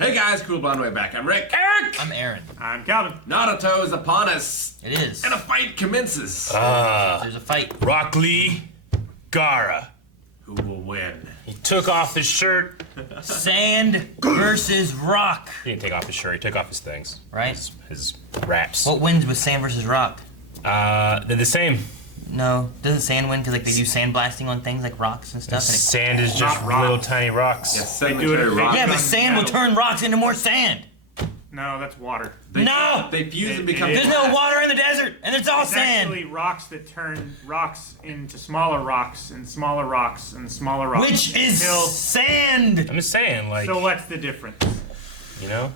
Hey guys, Cool Blonde Way back. I'm Rick. Eric! I'm Aaron. I'm Calvin. Naruto is upon us. It is. And a fight commences. There's a fight. Rock Lee, Gara. Who will win? He took off his shirt. Sand versus rock. He didn't take off his shirt, he took off his things. Right? His wraps. What wins with sand versus rock? They're the same. No. Doesn't sand win because like they do sand blasting on things like rocks and stuff? Sand is just Not little rocks. tiny rocks. Yes, They do it at rock. Yeah, but on sand will metal. turn rocks into more sand. No, that's water. No! They fuse and It- become. it There's no water in the desert, and it's all It's sand. actually rocks that turn rocks into smaller rocks and smaller rocks and smaller rocks. Which is until- sand. I'm just saying, like, So what's the difference? you know?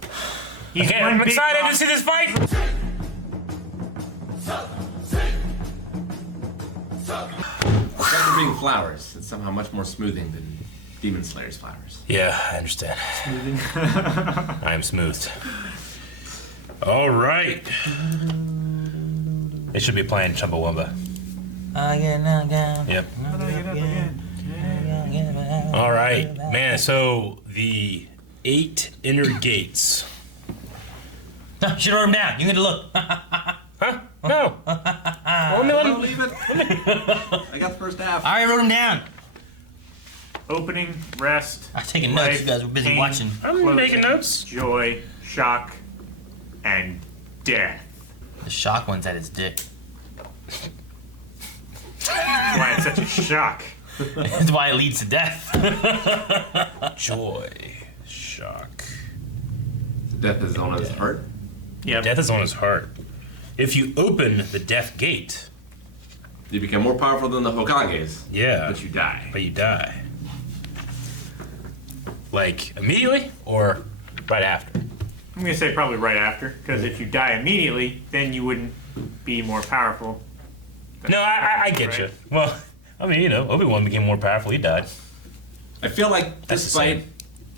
He's Okay, one I'm big excited rock. to see this fight! Except for being flowers, it's somehow much more smoothing than Demon Slayer's flowers. Yeah, I understand. I am smoothed. All right. They should be playing Chumbawamba. Yep. All right, man. So the 8 inner gates. No, she wrote them down. You need to look. Huh? No. Let me Don't leave it. I got the first half. I already wrote them down. Opening, rest. I was taking notes. life, You guys were busy pain, watching. I'm closing, making notes. Joy, shock, and death. The shock one's at his dick. That's why it's such a shock. That's why it leads to death. Joy. Shock. Death is on his heart. Yep. Death is on his heart. If you open the death gate, You become more powerful than the Hokages. yeah, But you die. but you die. Like immediately or right after? I'm gonna say probably right after, because if you die immediately, then you wouldn't be more powerful. No, I get Right. you. Well, I mean, you know, Obi-Wan became more powerful. He died. I feel like That's this the same. fight,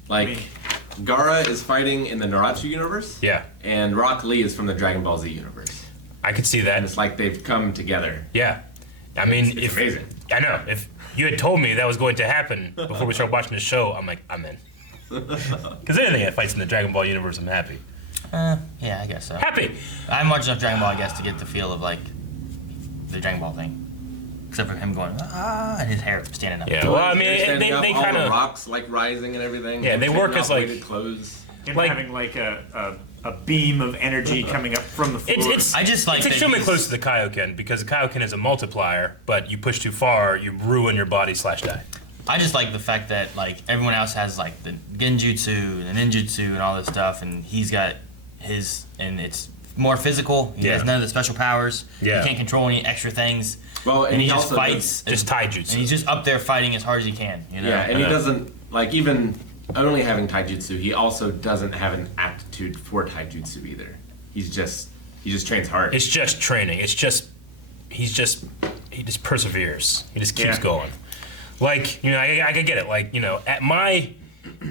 like, Gara is fighting in the Naruto universe, Yeah, and Rock Lee is from the Dragon Ball Z universe. I could see And that. it's like they've come together. Yeah, I mean, It's if amazing. I know if you had told me that was going to happen before we started watching the show, I'm like, I'm in. Because anything that fights in the Dragon Ball universe, I'm happy. Yeah, I guess so. Happy. I haven't watched enough Dragon Ball, I guess, to get the feel of like the Dragon Ball thing. Except for him going and his hair standing up. Yeah. Well, I mean, They're standing up, they all kind the of. rocks like rising and everything. Yeah, they Taking work off as, like- weighted clothes. Him Like- having like a beam of energy coming up from the floor. It's I just like it's that extremely he's- close to the Kaioken because the Kaioken is a multiplier, but you push too far, you ruin your body / die. I just like the fact that like everyone else has like the genjutsu and the ninjutsu and all this stuff, and he's got his, and it's more physical. He has Yeah. none of the special powers. Yeah. He can't control any extra things. Well, And he just also fights. Just taijutsu. And he's just up there fighting as hard as he can. You know. Yeah, and he Uh, doesn't, like, even only having taijutsu, he also doesn't have an aptitude for taijutsu either. He just trains hard. It's just training. He just perseveres. He just keeps Yeah. going. Like, you know, I get it. Like, you know, at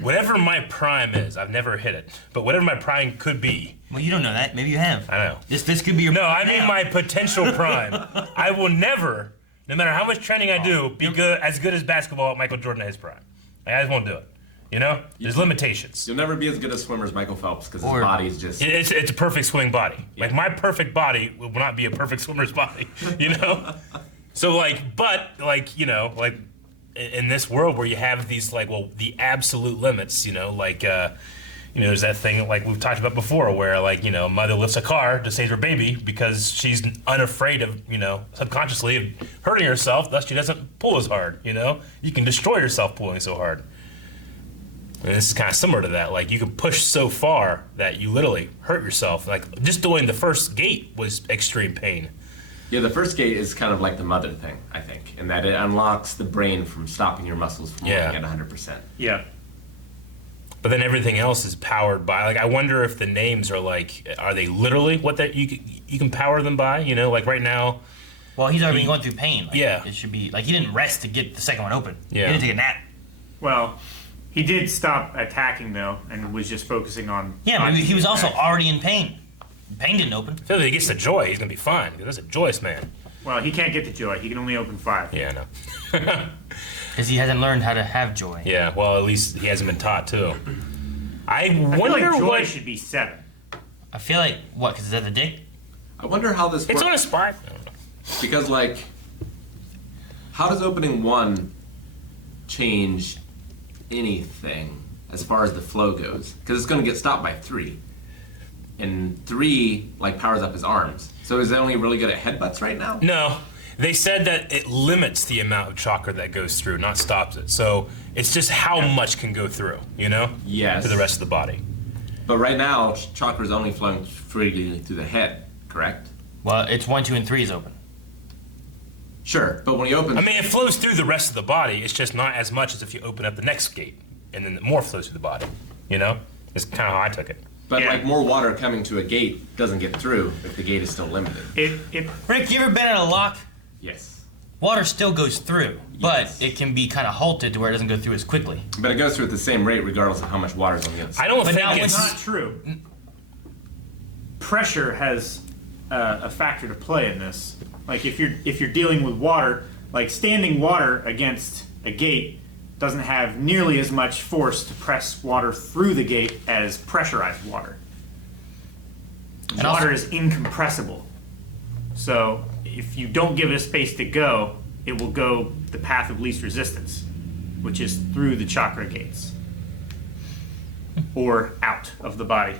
whatever my prime is, I've never hit it, but whatever my prime could be, Well, you don't know that. Maybe you have. I know. This could be your. No, I prime mean now. my potential prime. I will never, no matter how much training I do, be as good as basketball at Michael Jordan at his prime. I just won't do it. You know? There's limitations. You'll never be as good a swimmer as Michael Phelps because his Or- body's just. It's a perfect swimming body. Like my perfect body will not be a perfect swimmer's body, you know? So like, but like, you know, like in this world where you have these like, well, the absolute limits, you know, like, you know, there's that thing like we've talked about before where like, you know, a mother lifts a car to save her baby because she's unafraid of, you know, subconsciously of hurting herself, thus she doesn't pull as hard, you know? You can destroy yourself pulling so hard. And this is kind of similar to that. Like, you can push so far that you literally hurt yourself. Like, just doing the first gate was extreme pain. Yeah, the first gate is kind of like the mother thing, I think, in that it unlocks the brain from stopping your muscles from Yeah. working at 100%. Yeah. But then everything else is powered by, like, I wonder if the names are like, are they literally what that you can power them by? You know, like right now. Well, he's already been going through pain. Like, Yeah. It should be like he didn't rest to get the second one open. Yeah. He didn't take a nap. Well, he did stop attacking though, and was just focusing on. Yeah, but he was also attacks. already in pain. Pain didn't open. If he gets the joy, he's gonna be fine. Because that's a joyous man. Well, he can't get the joy. He can only open 5. Yeah, I know. Because he hasn't learned how to have joy. Yeah, well, at least he hasn't been taught too. I I feel wonder like Joy what. should be 7. I feel like what? Because is that the dick? I wonder how this It's works. on a spot. Because, like, how does opening 1 change anything as far as the flow goes? Because it's going to get stopped by 3. And 3, like, powers up his arms. So is it only really good at headbutts right now? No, they said that it limits the amount of chakra that goes through, not stops it. So it's just how much can go through, you know? Yes. To the rest of the body. But right now, chakra is only flowing freely through the head, correct? Well, it's 1, 2, and 3 is open. Sure, but when he opens... I mean, it flows through the rest of the body. It's just not as much as if you open up the next gate, and then more flows through the body. You know? That's kind of how I took it. But Yeah. like more water coming to a gate doesn't get through if the gate is still limited. Rick, you ever been at a lock? Yes. Water still goes through, but Yes. it can be kind of halted to where it doesn't go through as quickly. But it goes through at the same rate regardless of how much water is on the inside. I don't But now think when it's. Not true. Pressure has a factor to play in this. Like if you're dealing with water, like standing water against a gate doesn't have nearly as much force to press water through the gate as pressurized water. And Water also- is incompressible. So if you don't give it a space to go, it will go the path of least resistance, which is through the chakra gates. Or out of the body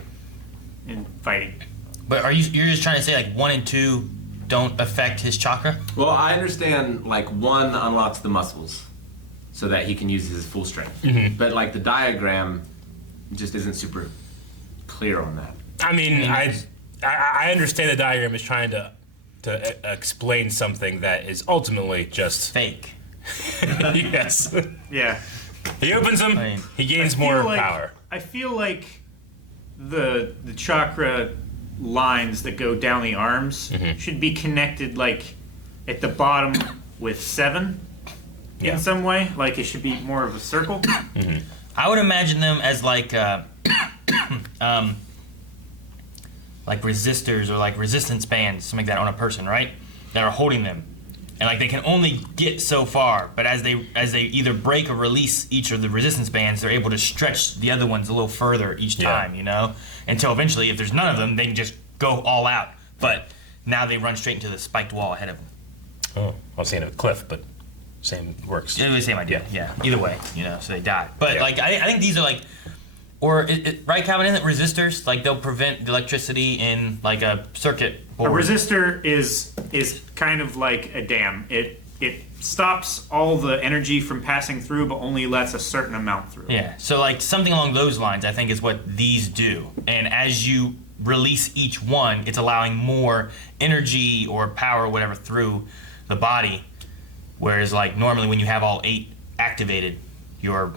in fighting. But you're just trying to say like 1 and 2 don't affect his chakra? Well, I understand like 1 unlocks the muscles so that he can use his full strength. But like the diagram just isn't super clear on that. I mean, I understand the diagram is trying to explain something that is ultimately just. Fake. Yes. Yeah. He opens them, I mean, he gains I feel more like- power. I feel like the chakra lines that go down the arms should be connected like at the bottom with 7 Yeah. in some way. Like it should be more of a circle. I would imagine them as like resistors or like resistance bands, something like that on a person, right? That are holding them. And like they can only get so far, but as they either break or release each of the resistance bands, they're able to stretch the other ones a little further each Yeah. time, you know? Until eventually, if there's none of them, they can just go all out. But now they run straight into the spiked wall ahead of them. Oh, I was saying a cliff, but same works. It's the same idea. Yeah. Either way, you know, so they die. But Yeah. like I think these are like, right, Calvin? Isn't it resistors? Like they'll prevent the electricity in like a circuit A board. resistor is kind of like a dam. It stops all the energy from passing through, but only lets a certain amount through. Yeah. So like something along those lines, I think is what these do. And as you release each one, it's allowing more energy or power or whatever through the body. Whereas like normally when you have all 8 activated, you're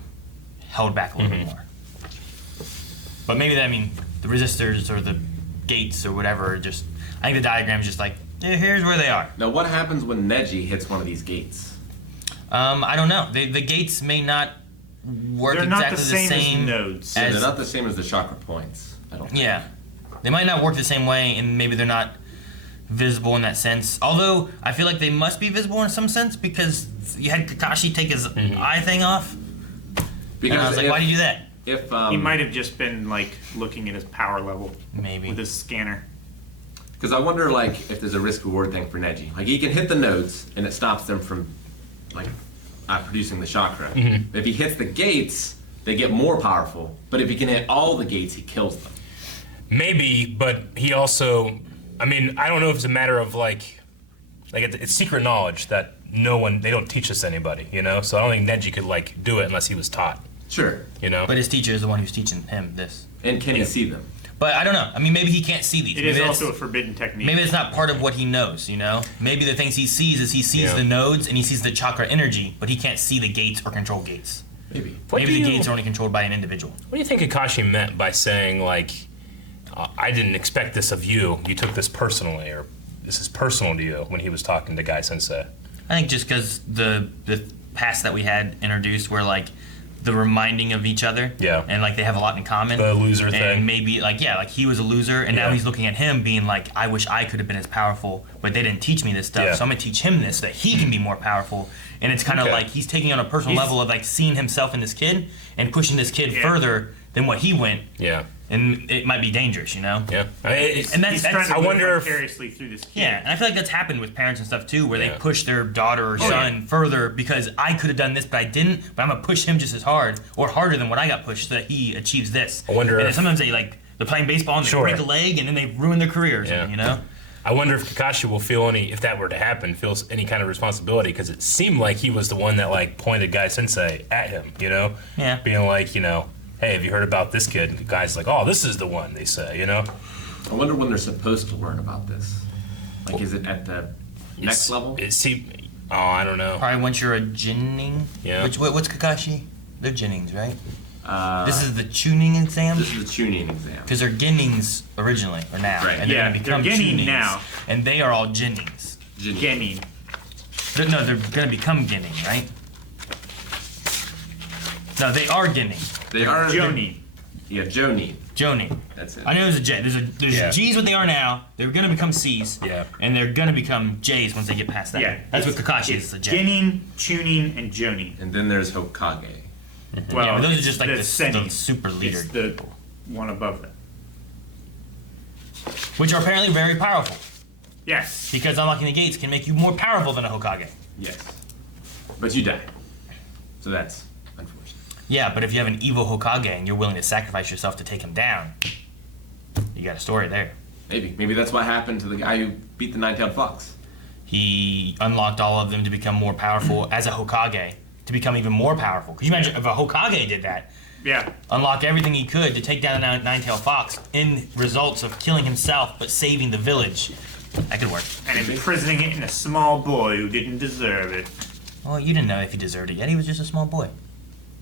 held back a little bit more. But maybe that, I mean, the resistors or the gates or whatever, just, I think the diagram's just like, here's where they are. Now, what happens when Neji hits one of these gates? I don't know. The gates may not work They're not exactly the same as nodes. as- They're not the same as the chakra points. I don't think. Yeah. They might not work the same way, and maybe they're not visible in that sense. Although, I feel like they must be visible in some sense, because you had Kakashi take his eye thing off. Because And I was like, why do you do that? If He might have just been like looking at his power level Maybe. with his scanner. Because I wonder, like, if there's a risk reward thing for Neji. Like, he can hit the nodes, and it stops them from, like, producing the chakra. If he hits the gates, they get more powerful. But if he can hit all the gates, he kills them. Maybe, but he also. I mean, I don't know if it's a matter of like it's secret knowledge that they don't teach this to anybody, you know. So I don't think Neji could like do it unless he was taught, Sure. you know. But his teacher is the one who's teaching him this. And can he see them? But I don't know. I mean, maybe he can't see these. It Maybe is that's- also a forbidden technique. Maybe it's not part of what he knows, you know? Maybe the things he sees is he sees Yeah. the nodes and he sees the chakra energy, but he can't see the gates or control gates. Maybe. What Maybe do the you- gates are only controlled by an individual. What do you think Akashi meant by saying like, "I didn't expect this of you. You took this personally," or "This is personal to you" when he was talking to Guy Sensei? I think just because the past that we had introduced were like the reminding of each other. Yeah. And like they have a lot in common. The loser and thing. maybe like, yeah, like he was a loser and now Yeah. he's looking at him being like, I wish I could have been as powerful, but they didn't teach me this stuff. Yeah. So I'm gonna teach him this so that he can be more powerful. And it's kind of Okay. like he's taking on a personal He's- level of like seeing himself in this kid and pushing this kid Yeah. further than what he went. Yeah. And it might be dangerous, you know? Yeah. And that's I wonder if vicariously through this kid. yeah, and I feel like that's happened with parents and stuff too, where they Yeah. push their daughter or son further because I could have done this, but I didn't. But I'm gonna push him just as hard or harder than what I got pushed, so that he achieves this. I wonder And then if- sometimes they're playing baseball and they Sure. break a leg and then they ruin their career or something, you know? I wonder if Kakashi will feel any, if that were to happen, feels any kind of responsibility, because it seemed like he was the one that like pointed Guy Sensei at him, you know? Yeah. Being like, you know, hey, have you heard about this kid? And the guy's like, oh, this is the one, they say, you know? I wonder when they're supposed to learn about this. Like, is it at the next level? I don't know. Probably once you're a Jinning. Yeah. What's Kakashi? They're Jinnings, right? This is the tuning exam? is the tuning exam. Because they're Ginnings originally, or now. Right. And they're Yeah, gonna become they're Ginning tunings, now. And they are all Jinnings. Genin. No, they're gonna become Ginning, right? No, they are Ginning. They are Jonin. Yeah, Jonin. Jonin. That's it. I know there's a J. There's Yeah. G's what they are now. They're gonna become C's. Yeah. And they're gonna become J's once they get past that. Yeah. That's what Kakashi is. It's The J. Genin, Chunin, and Jonin. And then there's Hokage. Well, Yeah, but those are just like the Sennin. super leader, It's the one above that. which are apparently very powerful Yes. because unlocking the gates can make you more powerful than a Hokage. Yes. But you die. So that's unfortunate. Yeah, but if you have an evil Hokage and you're willing to sacrifice yourself to take him down, you got a story there. Maybe that's what happened to the guy who beat the nine-tailed fox. He unlocked all of them to become more powerful as a Hokage, to become even more powerful. Could you imagine if a Hokage did that? Yeah. Unlock everything he could to take down the nine-tailed fox in results of killing himself but saving the village. That could work. And imprisoning it in a small boy who didn't deserve it. Well, you didn't know if he deserved it yet. He was just a small boy.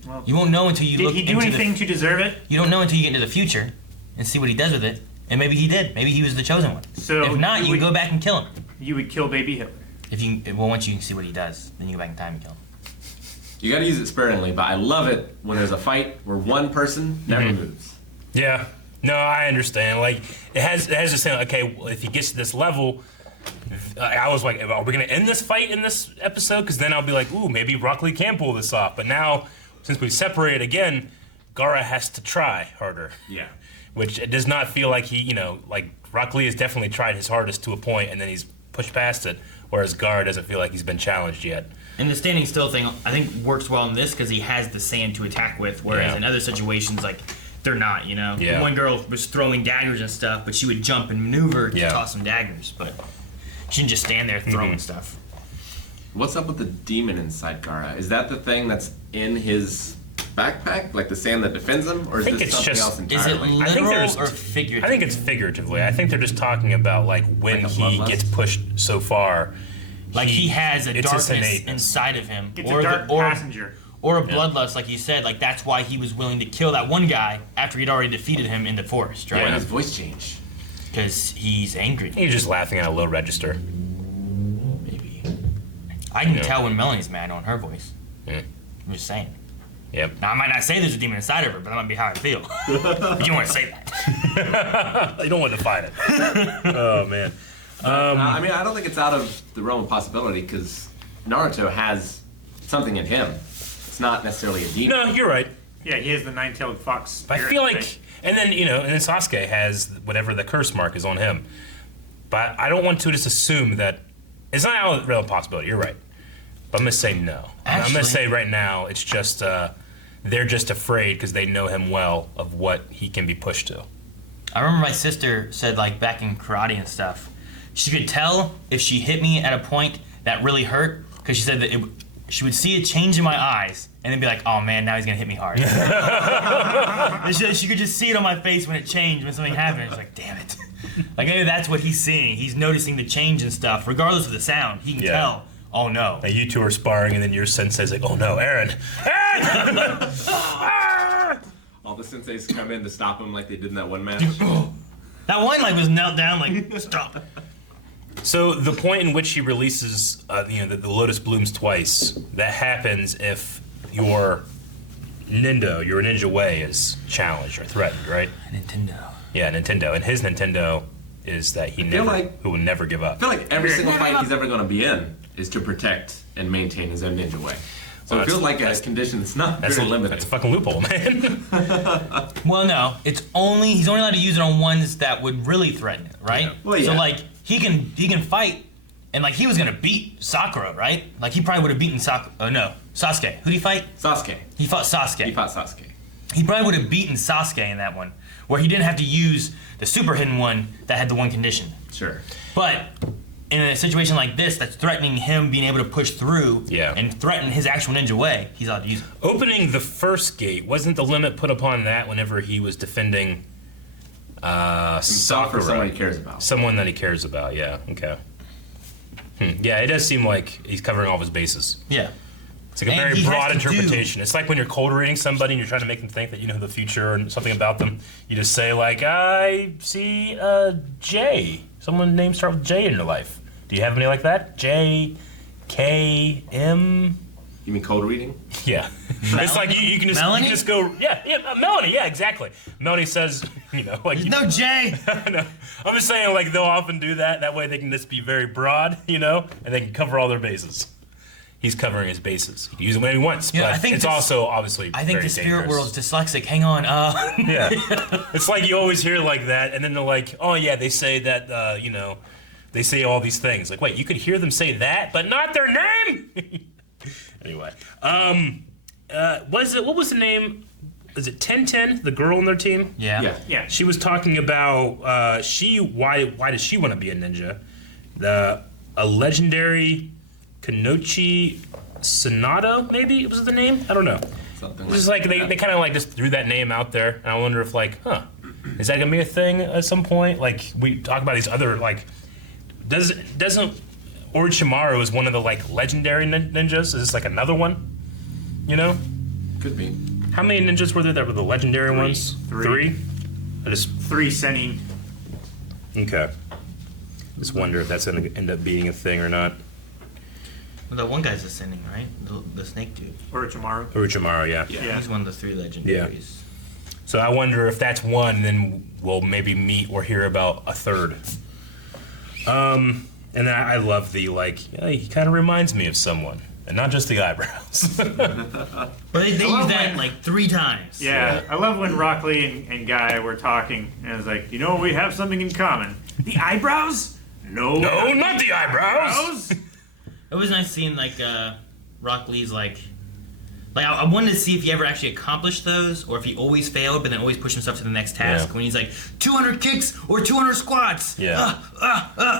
Well, You won't know until you did look he do into anything to deserve it? You don't know until you get into the future and see what he does with it. And maybe he did. Maybe he was the chosen one. So if not, you you would- can go back and kill him. You would kill baby Hitler. Once you can see what he does, then you go back in time and kill him. You gotta use it sparingly, but I love it when there's a fight where one person never moves. Yeah. No, I understand. Like, it has this thing, okay, well, if he gets to this level, I was like, are we going to end this fight in this episode? Because then I'll be like, ooh, maybe Rock Lee can pull this off. But now, since we've separated again, Gaara has to try harder. Yeah. Which it does not feel like he, like Rock Lee has definitely tried his hardest to a point and then he's pushed past it, whereas Gaara doesn't feel like he's been challenged yet. And the standing still thing, I think, works well in this because he has the sand to attack with, whereas Yeah. in other situations, like, they're not, you know? Yeah. One girl was throwing daggers and stuff, but she would jump and maneuver to Yeah. toss some daggers, but she didn't just stand there throwing stuff. What's up with the demon inside Gaara? Is that the thing that's in his backpack, like the sand that defends him, or is think this it's something just- else Is it entirely? I think literal there's- or figurative? I think it's figuratively. I think they're just talking about like when Like a he bloodlust? gets pushed so far. Like he has a it's his darkness innate. inside of him. It's a dark passenger. Or a bloodlust, like you said. Like that's why he was willing to kill that one guy after he'd already defeated him in the forest, Why right? did his voice change? Because he's angry. He's just laughing at a low register. Maybe. I can Yeah. tell when Melanie's mad on her voice. Yeah. I'm just saying. Yep. Now I might not say there's a demon inside of her, but that might be how I feel. But you don't want to say that. You don't want to fight it. Oh man. I mean, I don't think it's out of the realm of possibility because Naruto has something in him. It's not necessarily a demon. No, you're right. Yeah, he has the nine-tailed fox. I spirit feel like, thing. and then Sasuke has whatever the curse mark is on him. But I don't want to just assume that it's not out of the realm of possibility. You're right. But I'm gonna say no. I'm gonna Actually- say right now it's just they're just afraid because they know him well of what he can be pushed to. I remember my sister said, like, back in karate and stuff, she could tell if she hit me at a point that really hurt, because she said that she would see a change in my eyes, and then be like, oh man, now he's gonna hit me hard. And she could just see it on my face when it changed, when something happened. It's like, damn it. Like, maybe that's what he's seeing. He's noticing the change and stuff, regardless of the sound. He can Yeah. tell, oh no. Now you two are sparring, and then your sensei's like, "Oh no, Aaron! Aaron!" All the senseis come in to stop him like they did in that one match. That one, like, was knelt down, like, stop. So the point in which he releases, the lotus blooms twice, that happens if your ninja way is challenged or threatened, right? Nintendo. Yeah, Nintendo, and his Nintendo is that he feel never, like- who will never give up. I feel like every single fight he's ever going to be in is to protect and maintain his own ninja way. So it feels like a condition that's not very limited. That's a fucking loophole, man. Well, no, he's only allowed to use it on ones that would really threaten it, right? Yeah. Well, yeah. So like he can fight, and like he was gonna beat Sakura, right? Like he probably would have beaten Sakura. Oh no, Sasuke. Who did he fight? Sasuke. He fought Sasuke. He fought Sasuke. He probably would have beaten Sasuke in that one, where he didn't have to use the super hidden one that had the one condition. Sure. But in a situation like this, that's threatening him being able to push through and threaten his actual ninja way, he's allowed to use it. Opening the first gate, wasn't the limit put upon that whenever he was defending Himself or Sakura? someone he cares about. Someone that he cares about, yeah, okay. Yeah, it does seem like he's covering all of his bases. Yeah. It's like a And very he broad has to interpretation. It's like when you're cold reading somebody and you're trying to make them think that you know the future and something about them. You just say like, I see J. Someone name start with J in your life. Do you have any like that? J, K, M. You mean cold reading? Yeah. It's like you can just go, Melanie, yeah, exactly. Melanie says, you know, like No J. no, I'm just saying, like they'll often do that. That way they can just be very broad, you know, and they can cover all their bases. He's covering his bases. He can use it whenever he wants, Yeah, but I think it's this- also obviously I think very the spirit dangerous. world's dyslexic. Hang on. Yeah. It's like you always hear like that, and then they're like, oh yeah, they say that, you know, they say all these things. Like, wait, you could hear them say that, but not their name? Anyway. What was the name? Is it 1010, the girl on their team? Yeah. Yeah. She was talking about why does she want to be a ninja? A legendary Kanochi Sonata, maybe was the name? I don't know. Something It's just like they kind of like just threw that name out there, and I wonder if like, is that gonna be a thing at some point? Like we talk about these other like, doesn't Orochimaru is one of the like legendary ninjas? Is this like another one? You know, Could be. how many ninjas were there that were the legendary ones? Three. I just 3 Senin. okay. Just wonder if that's gonna end up being a thing or not. Well, that one guy's ascending, right? The snake dude. Orochimaru. Orochimaru, yeah. Yeah. He's one of the 3 legendaries. So I wonder if that's one, then we'll maybe meet or hear about a third. And then I love the like, he kind of reminds me of someone, and not just the eyebrows. But they use love that when- like 3 times. Yeah. I love when Rock Lee and Guy were talking, and it's like, you know, we have something in common. The eyebrows? No. No, not the eyebrows. It was nice seeing like Rock Lee's like I wanted to see if he ever actually accomplished those, or if he always failed, but then always pushed himself to the next task. Yeah. When he's like 200 kicks or 200 squats, Yeah.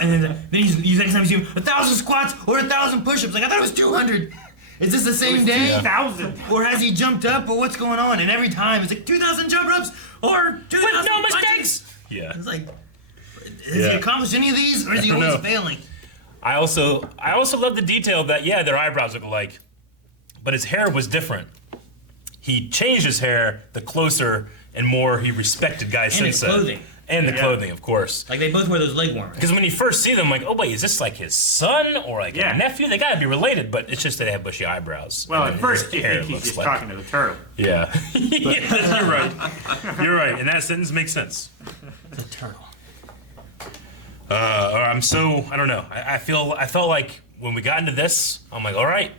and then he's next time he's doing 1,000 squats or 1,000 push-ups. Like I thought it was 200. Is this the same day? 2,000. Or has he jumped up, or what's going on? And every time it's like 2,000 jump ups or 2,000 With no punches. mistakes. Yeah. It's like, has Yeah. he accomplished any of these, or is he I don't always know. failing? I also love the detail that their eyebrows look alike, but his hair was different. He changed his hair the closer and more he respected Guy Sensei. his clothing. And the clothing, of course. Like they both wear those leg warmers. Because when you first see them, like, oh wait, is this like his son or like Yeah. a nephew? They gotta be related, but it's just that they have bushy eyebrows. Well, And at first his you hair think he's looks just like- talking to the turtle. Yeah, yeah, you're right. You're right, and that sentence makes sense. The turtle. I don't know. I felt like when we got into this, I'm like, all right,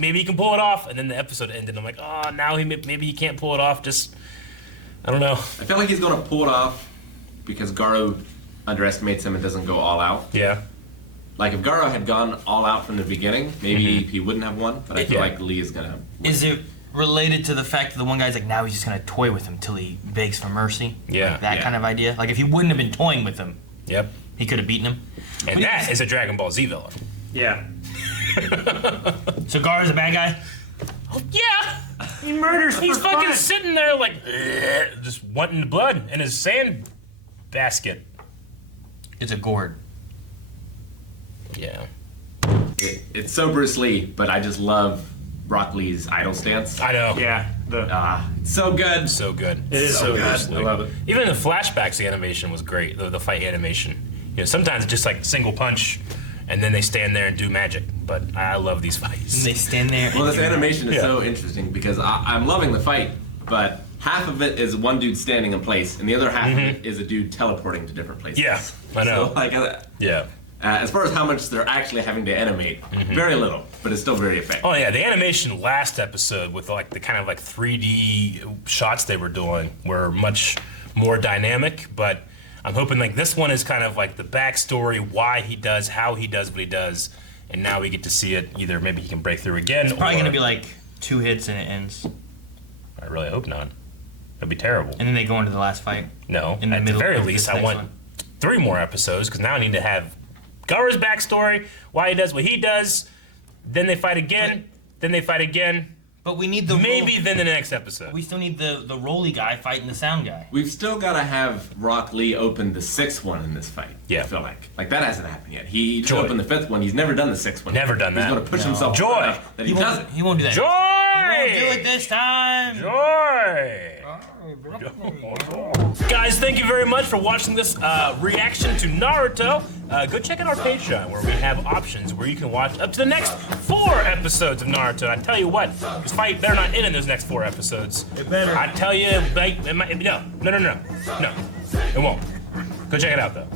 maybe he can pull it off, and then the episode ended. And I'm like, oh, now maybe he can't pull it off. Just, I don't know. I feel like he's going to pull it off because Garo underestimates him and doesn't go all out. Yeah, Like if Garo had gone all out from the beginning, maybe he wouldn't have won. But I feel Yeah. like Lee is going to. Is it related to the fact that the one guy's like, now he's just gonna toy with him till he begs for mercy? Yeah. Like that Yeah. kind of idea. Like if he wouldn't have been toying with him, yep. he could have beaten him. And that is a Dragon Ball Z villain. Yeah. So Gar's a bad guy? Yeah, He murders he's for fucking fun. sitting there like, just wanting the blood in his sand basket. It's a gourd. Yeah, It's so Bruce Lee, but I just love Rock Lee's idol stance. I know. Yeah. It's so good. So good. It is so good. Bruce Lee. I love it. Even the flashbacks, the animation was great. The fight animation. You know, sometimes it's just like single punch, and then they stand there and do magic. But I love these And fights. they stand there. Well, and this do animation is Yeah. so interesting because I'm loving the fight, but half of it is one dude standing in place, and the other half of it is a dude teleporting to different places. Yeah, I know. So, like, Yeah, As far as how much they're actually having to animate, very little, but it's still very effective. Oh yeah, the animation last episode with like the kind of like 3D shots they were doing were much more dynamic, but I'm hoping like this one is kind of like the backstory, why he does, how he does what he does, and now we get to see it. Either maybe he can break through again. It's probably gonna be like 2 hits and it ends, I really hope not. That'd be terrible. and then they go into the last fight. No, In the at the middle very of least, this I next want one. 3 more episodes because now I need to have Gara's backstory, why he does what he does. Then they fight again. Then they fight again. But we need the Maybe then the next episode. we still need the roly guy fighting the sound guy. We've still got to have Rock Lee open the 6th one in this fight. Yeah. I feel like that hasn't happened yet. He just Joy. opened the 5th one. He's never done the 6th one. Never done that. He's going to push No. himself Joy. hard enough that he doesn't. He won't do that. Joy! He won't do it this time. Joy! Guys, thank you very much for watching this reaction to Naruto. Go check out our Patreon where we have options where you can watch up to the next 4 episodes of Naruto. And I tell you what, this fight better not end in those next 4 episodes. It better. I tell you, no, it won't. Go check it out though.